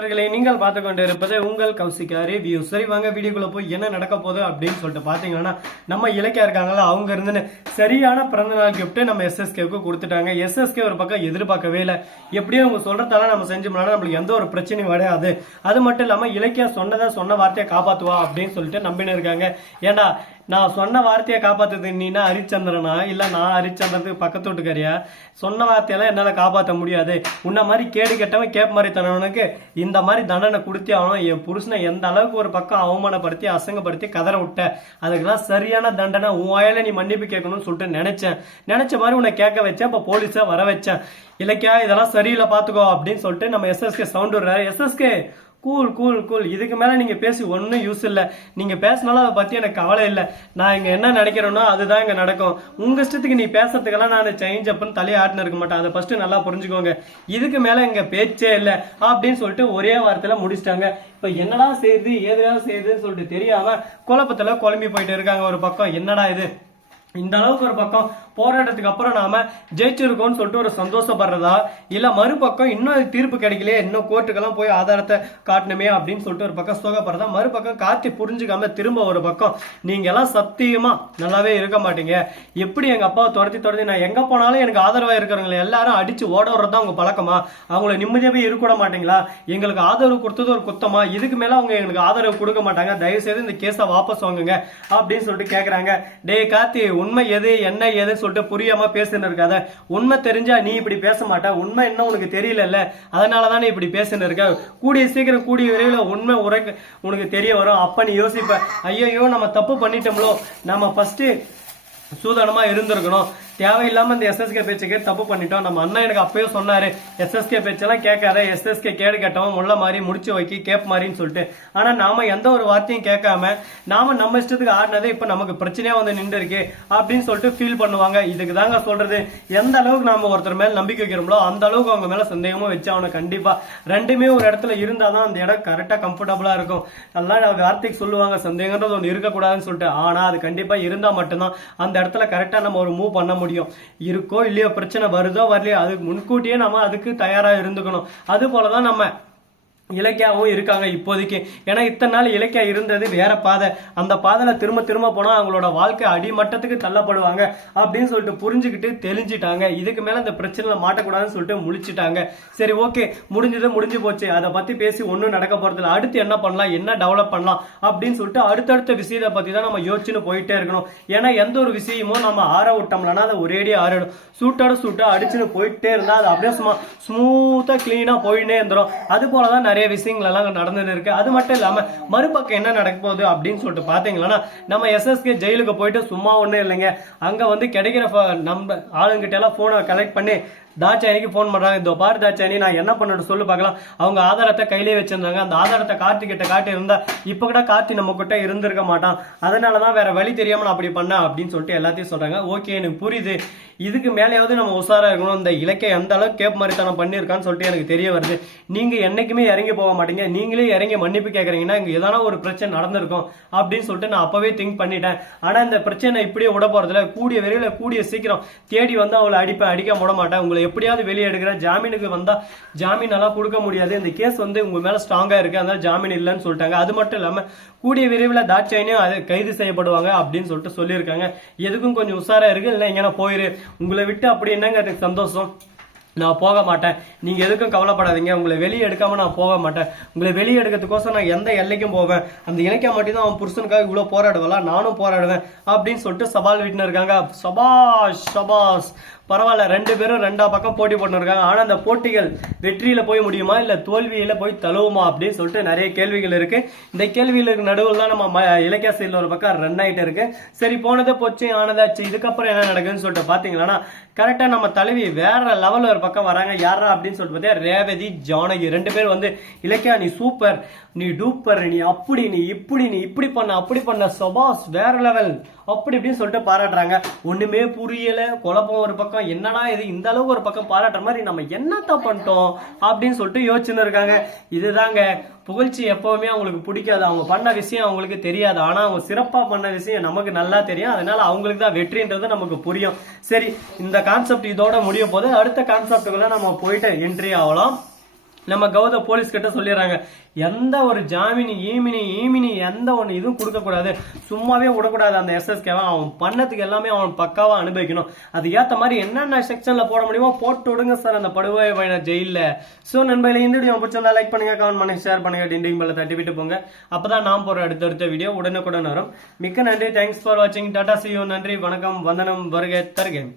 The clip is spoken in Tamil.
நீங்கள் பார்த்து கொண்டு இருப்பது உங்கள் கௌசிகா ரிவ்யூ. சரி வாங்க வீடியோக்குள்ள போய் என்ன நடக்க போகுது அப்படின்னு சொல்லிட்டு பாத்தீங்கன்னா, நம்ம இலக்கியா இருக்காங்களா, அவங்க இருந்து சரியான பிறந்தநாள் கிஃப்ட் நம்ம எஸ்எஸ்கேவுக்கு கொடுத்துட்டாங்க. எஸ்எஸ்கே ஒரு பக்கம் எதிர்பார்க்கவே இல்லை. எப்படியும் அவங்க சொல்றதால நம்ம செஞ்சோம்னா நம்மளுக்கு எந்த ஒரு பிரச்சனையும் வராது. அது மட்டும் இல்லாம இலக்கியா சொன்ன வார்த்தையை காப்பாத்துவா அப்படின்னு சொல்லிட்டு நம்பின்னு இருக்காங்க. ஏண்டா நான் சொன்ன வார்த்தையை காப்பாத்துறது நீனா ஹரிச்சந்திரனா இல்ல நான் ஹரிச்சந்திரத்துக்கு பக்கத்து வீட்டுக்காரியா? சொன்ன வார்த்தையெல்லாம் என்னால காப்பாற்ற முடியாது. உன்ன மாதிரி கேடு கெட்டவன் கேப் மாதிரி தனவனுக்கு இந்த மாதிரி தண்டனை கொடுத்தே ஆகணும். என் புருஷனை எந்த அளவுக்கு ஒரு பக்கம் அவமானப்படுத்தி அசங்கப்படுத்தி கதற விட்ட, அதுக்கெல்லாம் சரியான தண்டனை உன் வாயில நீ மன்னிப்பு கேட்கணும்னு சொல்லிட்டு நினைச்ச மாதிரி உன்னை கேட்க வச்சேன். இப்ப போலீஸை வர வச்சேன். இலக்கியா இதெல்லாம் சரியில்லை பாத்துக்கோ அப்படின்னு சொல்லிட்டு நம்ம எஸ்எஸ்கே சவுண்ட் விடுறாரு. எஸ்எஸ்கே கூல் கூல் கூல், இதுக்கு மேல நீங்க பேசி ஒன்னும் யூஸ் இல்ல. நீங்க பேசினாலும் அதை பத்தி எனக்கு கவலை இல்லை. நான் இங்க என்ன நினைக்கிறேனோ அதுதான் இங்க நடக்கும். உங்க இஷ்டத்துக்கு நீ பேசுறதுக்கெல்லாம் நான் சேஞ்ச் அப்னு தலையை ஆட்டின இருக்க மாட்டேன். அதை ஃபர்ஸ்ட் நல்லா புரிஞ்சுக்கோங்க. இதுக்கு மேல இங்க பேச்சே இல்லை அப்படின்னு சொல்லிட்டு ஒரே வார்த்தையில முடிச்சிட்டாங்க. இப்ப என்னடா செய்யுது ஏதா செய்யுதுன்னு சொல்லிட்டு தெரியாம குழப்பத்துல குழம்பி போயிட்டு இருக்காங்க. ஒரு பக்கம் என்னடா இது இந்த அளவுக்கு ஒரு பக்கம் போராட்டத்துக்கு அப்புறம் நாம ஜெயிச்சிருக்கோம்னு சொல்லிட்டு ஒரு சந்தோஷப்படுறதா, இல்ல மறுபக்கம் இன்னும் தீர்ப்பு கிடைக்கலையே, இன்னும் கோர்ட்டுக்கெல்லாம் போய் ஆதாரத்தை காட்டணுமே அப்படின்னு சொல்லிட்டு ஒரு பக்கம் சோகப்படுறதா, மறுபக்கம் காத்தி புரிஞ்சுக்காம திரும்ப ஒரு பக்கம் நீங்க எல்லாம் சத்தியமா நல்லாவே இருக்க மாட்டீங்க. எப்படி எங்க அப்பாவை துரத்தி நான் எங்க போனாலும் எனக்கு ஆதரவா இருக்கிறவங்களை எல்லாரும் அடிச்சு ஓட விடுறதா உங்க பழக்கமா? அவங்கள நிம்மதியாவே இருக்க மாட்டீங்களா? எங்களுக்கு ஆதரவு கொடுத்தது ஒரு குத்தமா? இதுக்கு மேல அவங்க எங்களுக்கு ஆதரவு கொடுக்க மாட்டாங்க. தயவு செய்து இந்த கேஸை வாபஸ் வாங்குங்க அப்படின்னு சொல்லிட்டு கேக்குறாங்க. டே கார்த்தி, உண்மை எது என்ன ஏதுன்னு சொல்லிட்டு புரியாம பேசுன்னு இருக்காத. உண்மை தெரிஞ்சா நீ இப்படி பேச மாட்ட. உண்மை என்ன உனக்கு தெரியல, அதனாலதானே இப்படி பேசுன்னு இருக்க. கூடிய சீக்கிரம் கூடிய விரைவில் உண்மை உனக்கு தெரிய வரும். அப்ப நீ யோசிப்ப, ஐயோ நம்ம தப்பு பண்ணிட்டோம்லோ, நம்ம ஃபர்ஸ்ட் சூதானமா இருந்திருக்கணும். தேவையில்லாம இந்த எஸ்எஸ்கே பேச்சுக்கே தப்பு பண்ணிட்டோம். நம்ம அண்ணா எனக்கு அப்பயே சொன்னாரு, எஸ்எஸ்கே பேச்செல்லாம் கேட்காத, எஸ்எஸ்கே கேடு கட்டவன் முள்ள மாதிரி முடிச்சு வைக்கி கேப் மாதிரின்னு சொல்லிட்டு. ஆனா நாம எந்த ஒரு வார்த்தையும் கேட்காம நாம நம்ம இஷ்டத்துக்கு ஆடினதே இப்ப நமக்கு பிரச்சனையா வந்து நின்று இருக்கு அப்படின்னு சொல்லிட்டு ஃபீல் பண்ணுவாங்க. இதுக்கு தாங்க சொல்றது, எந்த அளவுக்கு நாம ஒருத்தர் மேல நம்பிக்கை வைக்கிறோம்லோ அந்த அளவுக்கு அவங்க மேல சந்தேகமும் வச்சு அவனை கண்டிப்பா ரெண்டுமே ஒரு இடத்துல இருந்தாதான் அந்த இடம் கரெக்டா கம்ஃபர்டபுளா இருக்கும். அதெல்லாம் வார்த்தைக்கு சொல்லுவாங்க சந்தேகன்றது ஒன்று இருக்கக்கூடாதுன்னு சொல்லிட்டு. ஆனா அது கண்டிப்பா இருந்தா மட்டும்தான் அந்த இடத்துல கரெக்டா நம்ம ஒரு மூவ் பண்ண முடியும். இருக்கோ இல்லையோ, பிரச்சனை வருதோ வரலையோ, அதுக்கு முன்கூட்டியே நம்ம அதுக்கு தயாரா இருந்துக்கணும். அது போலதான் நம்ம இலக்கியாவும் இருக்காங்க இப்போதைக்கு. ஏன்னா இத்தனை நாள் இலக்கியா இருந்தது வேற பாதை, அந்த பாதையில திரும்ப போனா அவங்களோட வாழ்க்கை அடிமட்டத்துக்கு தள்ளப்படுவாங்க அப்படின்னு சொல்லிட்டு புரிஞ்சுக்கிட்டு தெளிஞ்சிட்டாங்க. இதுக்கு மேல இந்த பிரச்சனைல மாட்டக்கூடாதுன்னு சொல்லிட்டு முழிச்சிட்டாங்க. சரி ஓகே, முடிஞ்சு போச்சு, அதை பத்தி பேசி ஒன்னும் நடக்க போறதில்ல. அடுத்து என்ன பண்ணலாம், என்ன டெவலப் பண்ணலாம் அப்படின்னு சொல்லிட்டு அடுத்தடுத்த விஷயத்தை பத்தி தான் நம்ம யோசிச்சுன்னு போயிட்டே இருக்கணும். ஏன்னா எந்த ஒரு விஷயமும் நம்ம ஆற விட்டோம்லன்னா அதை ஒரேடியா ஆறிடும். சூட்டா அடிச்சுன்னு போயிட்டே இருந்தா அது அப்படியே சும்மா ஸ்மூத்தா கிளீனா போயிட்டே இருந்துரும். அது போலதான் நிறைய விஷயங்கள் எல்லாம் நடந்துன்னு இருக்கு. அது மட்டும் இல்லாம மறுபக்கம் என்ன நடக்க போகுது அப்படின்னு சொல்லிட்டு பாத்தீங்கன்னா, நம்ம எஸ்எஸ்கே ஜெயிலுக்கு போயிட்டு சும்மா ஒண்ணும் இல்லைங்க, அங்க வந்து கிடைக்கிற நம்ம ஆளுங்கிட்ட எல்லாம் போனை கலெக்ட் பண்ணி தாட்சாயணிக்கு போன் பண்றாங்க. இதோ பாரு தாட்சாயணி, நான் என்ன பண்ணணும் சொல்லு பார்க்கலாம். அவங்க ஆதாரத்தை கையிலே வச்சிருந்தாங்க. அந்த ஆதாரத்தை கார்த்தி கிட்ட காட்டி இருந்தா இப்ப கூட கார்த்தி நம்ம கிட்ட இருந்திருக்க மாட்டான். அதனாலதான் வேற வழி தெரியாம நான் அப்படி பண்ண அப்படின்னு சொல்லிட்டு எல்லாத்தையும் சொல்றாங்க. ஓகே, எனக்கு புரியுது. இதுக்கு மேலேயாவது நம்ம உஷாரா இருக்கணும். இந்த இலக்கிய எந்த அளவுக்கு கேப் மாதிரி தனம் பண்ணிருக்கான்னு சொல்லிட்டு எனக்கு தெரிய வருது. நீங்க என்னைக்குமே இறங்கி போக மாட்டீங்க. நீங்களே இறங்கி மன்னிப்பு கேட்கறீங்கன்னா இங்க ஏதான ஒரு பிரச்சனை நடந்திருக்கும் அப்படின்னு சொல்லிட்டு நான் அப்பவே திங்க் பண்ணிட்டேன். ஆனா இந்த பிரச்சனை இப்படியே விட போறதுல கூடிய விரைவில் கூடிய சீக்கிரம் தேடி வந்து அவளை அடிக்க விட மாட்டேன். உங்களை எப்படியாவது வெளியே எடுக்கிறேன். ஜாமீனுக்கு வந்தா ஜாமீன் எல்லாம் கொடுக்க முடியாது. இந்த கேஸ் வந்து உங்க மேல ஸ்ட்ராங்கா இருக்கு, அதனால ஜாமீன் இல்லைன்னு சொல்லிட்டாங்க. அது மட்டும் இல்லாம கூடிய விரைவில் தாட்சாயணியும் கைது செய்யப்படுவாங்க அப்படின்னு சொல்லிட்டு சொல்லியிருக்காங்க. எதுக்கும் கொஞ்சம் உஷாரா இருக்கு, இல்லை எங்கன்னா போயிரு. உங்களை விட்டு அப்படி என்னங்க எனக்கு சந்தோஷம், நான் போக மாட்டேன். நீங்க எதுக்கும் கவலைப்படாதீங்க. உங்களை வெளியே எடுக்காம நான் போக மாட்டேன். உங்களை வெளியே எடுக்கிறதுக்கோசம் நான் எந்த எல்லைக்கும் போவேன். அந்த இலக்கியம் மட்டும்தான் அவன் புருஷனுக்காக இவ்வளவு போராடுவலாம், நானும் போராடுவேன் அப்படின்னு சொல்லிட்டு சவால் விட்டுன்னு இருக்காங்க. சபாஷ் பரவாயில்ல, ரெண்டு பேரும் ரெண்டா பக்கம் போட்டி போட்டு இருக்காங்க. ஆனா அந்த போட்டிகள் வெற்றியில போய் முடியுமா இல்ல தோல்வியில போய் தழுவுமா அப்படின்னு சொல்லிட்டு நிறைய கேள்விகள் இருக்கு. இந்த கேள்விகளுக்கு நடுவில் தான் நம்ம இலக்கிய சைடுல ஒரு பக்கம் ரன் ஆயிட்டு இருக்கு. சரி, போனதே போச்சு ஆனதாச்சு, இதுக்கப்புறம் என்ன நடக்குதுன்னு சொல்லிட்டு பாத்தீங்கன்னா, கரெக்டா நம்ம தலைவி வேற லெவல்ல ஒரு பக்கம் வராங்க. யாரா அப்படின்னு சொல்லிட்டு பார்த்தா ரேவதி ஜானகி ரெண்டு பேர் வந்து, இலக்கியா நீ சூப்பர், நீ டூப்பர், நீ அப்படி நீ இப்படி பண்ண அப்படி பண்ண, சபாஸ் வேற லெவல் அப்படி இப்படின்னு சொல்லிட்டு பாராட்டுறாங்க. ஒண்ணுமே புரியல, குழப்பம் ஒரு பக்கம். என்னடா இது இந்த அளவுக்கு ஒரு பக்கம் பாராட்டுற மாதிரி நம்ம என்னத்த பண்ணிட்டோம் அப்படின்னு சொல்லிட்டு யோசிச்சுன்னு இருக்காங்க. இதுதாங்க புகழ்ச்சி. எப்பவுமே அவங்களுக்கு பிடிக்காது, அவங்க பண்ண விஷயம் அவங்களுக்கு தெரியாது. ஆனா அவங்க சிறப்பா பண்ண விஷயம் நமக்கு நல்லா தெரியும். அதனால அவங்களுக்கு தான் வெற்றின்றது நமக்கு புரியும். சரி, இந்த கான்செப்ட் இதோட முடிய போது அடுத்த கான்செப்டுக்குள்ள நம்ம போயிட்டு என்ட்ரி ஆகலாம். நம்ம கௌத போலீஸ் கிட்ட சொல்லிடுறாங்க, எந்த ஒரு ஜாமீனி ஈமினி எந்த ஒன்று இதுவும் கொடுக்க கூடாது, சும்மாவே விடக்கூடாது. அந்த எஸ்எஸ்கேவை அவன் பண்ணதுக்கு எல்லாமே அவன் பக்காவா அனுபவிக்கணும். அது ஏத்த மாதிரி என்னென்ன செக்ஷன்ல போட முடியுமோ போட்டு விடுங்க சார் அந்த படுகொலை பயண ஜெயில. சோ நண்பர்களே, இந்த வீடியோ பிடிச்சிருந்தா லைக் பண்ணுங்க, கமெண்ட் பண்ணுங்க, ஷேர் பண்ணுங்க, டிண்டிங் பெல்ல தட்டி விட்டு போங்க. அப்பதான் நான் போற அடுத்தடுத்த வீடியோ உடனுக்குடன் வரும். மிக்க நன்றி, தேங்க்ஸ் ஃபார் வாட்சிங், டாடா see you, நன்றி, வணக்கம், வந்தனம், வருக தருக.